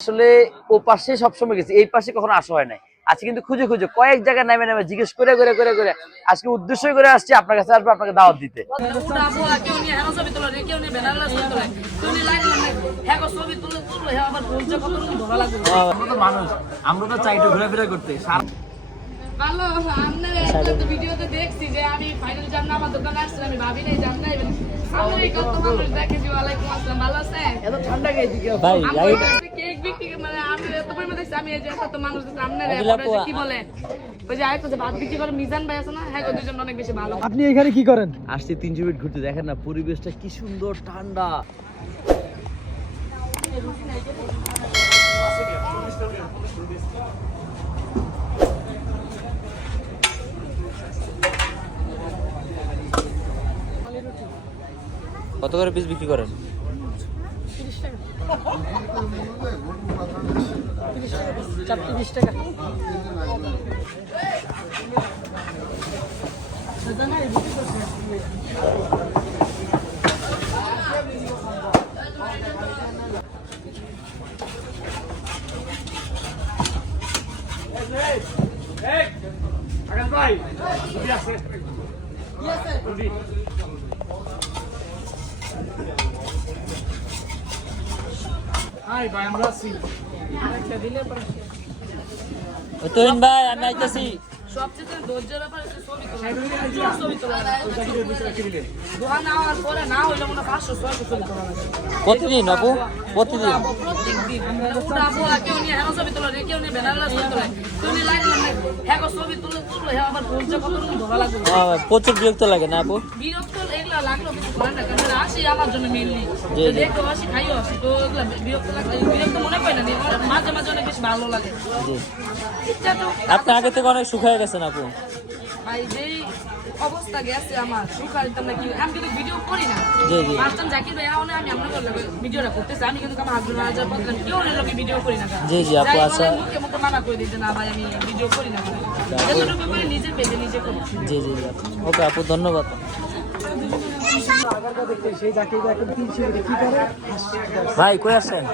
আসলে ও পাশে সবসময় গেছি। এই পাশে কখনো আসা হয় নাই। আজকে কিন্তু খুঁজে খুঁজে কয়েক জায়গায় নামে নামে জিজ্ঞেস করে করে করে করে আজকে উদ্দেশ্য করে আসছি আপনার কাছে আসব আপনাকে দাওয়াত দিতে। মানুষ আমরা তো ঘোরাফেরা করতে। ভালো আপনার ভিডিওতে দেখছি যে আমি ফাইনাল জাম না আমার দোকানে আসছি আমি ভাবি নাই জাম নাই সামনে কত মানুষ দেখে জি ওয়ালাইকুম আসসালাম ভালো আছেন? এত ঠান্ডা ভাই আমি একটা কেক বিক্রি মানে আমি এত পরিমাণে দেখছি আমি এই যে এত মানুষ দেখছি আপনার কি বলে ওই যে আরেকটা যে ভাত বিক্রি করে মিজান ভাই আছে না? হ্যাঁ গো দুজন অনেক বেশি ভালো। আপনি এখানে কি করেন? আসছি তিনশো ফিট ঘুরতে দেখেন না পরিবেশটা কি সুন্দর ঠান্ডা। কত করে পিস বিক্রি করেন? চারটে বিশ টাকা ওই তহিন ভাই আমি আইতাছি। সবচেয়ে ধৈর্যের ব্যাপার ছবি তোলা। ছবি তোলা। দোকান না পরে না হইলে মনে পাঁচশো ছয়শো ছবি তোলা প্রতিদিন আপু? প্রতিদিন? প্রত্যেকদিন উঠাবো আর কেউ নিয়ে হেনো ছবি তোলা কেউ নিয়ে ব্যানার ছবি তোলে কেউ নিয়ে লাইন হ্যাঁ ছবি তুলে তুললো হ্যাঁ আবার বলছে কত ধরা লাগবে। প্রচুর বিরক্ত লাগে না আপু? বিরক্ত মনে আপনি আগে থেকে অনেক শুকায় গেছেন আপু। ভাই যেই অবস্থা গেছে আমার আমি কিন্তু ভিডিও করি না। মাস্টার জাকির ভাই এখন আমি ভিডিওটা করতেছি। আমি কিন্তু আমার হাজবেন্ড হাজার বদলাম কেউ অনেক লোকে ভিডিও করি না জি, জি, আপু, আচ্ছা। মুখে মুখে মানা করে দিই না ভাই আমি ভিডিও করি না যতটুকু করি নিজে পেজে নিজে করি। জি জি জি ওকে আপু ধন্যবাদ। ভাই কই আসছেন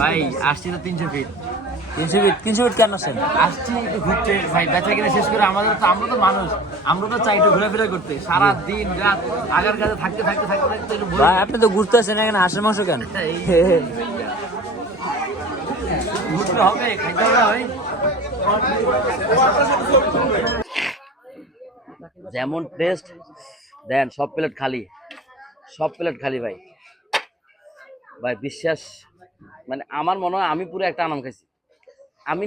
ভাই আসছি তো তিনশো ফিট তিনশো ফিট তিনশো ফিট কেন আসছেন আসছি একটু ঘুরতে। ভাই বেচা কিনে শেষ করে আমাদের তো আমরা তো মানুষ। আমরা তো চাই একটু ঘোরাফেরা করতে। সারা দিন রাত আগার কাছে থাকতে থাকতে থাকতে থাকতে ভাই আপনি তো ঘুরতে আসেন এখানে হাঁসের মাংস কেন? ঘুরতে হবে খাইতে হবে ভাই। যেমন টেস্ট দেন, সব প্লেট খালি। সব প্লেট খালি ভাই। ভাই, বিশ্বাস মানে আমার মনে হয় আমি পুরো একটা আনাম খাইছি। আমি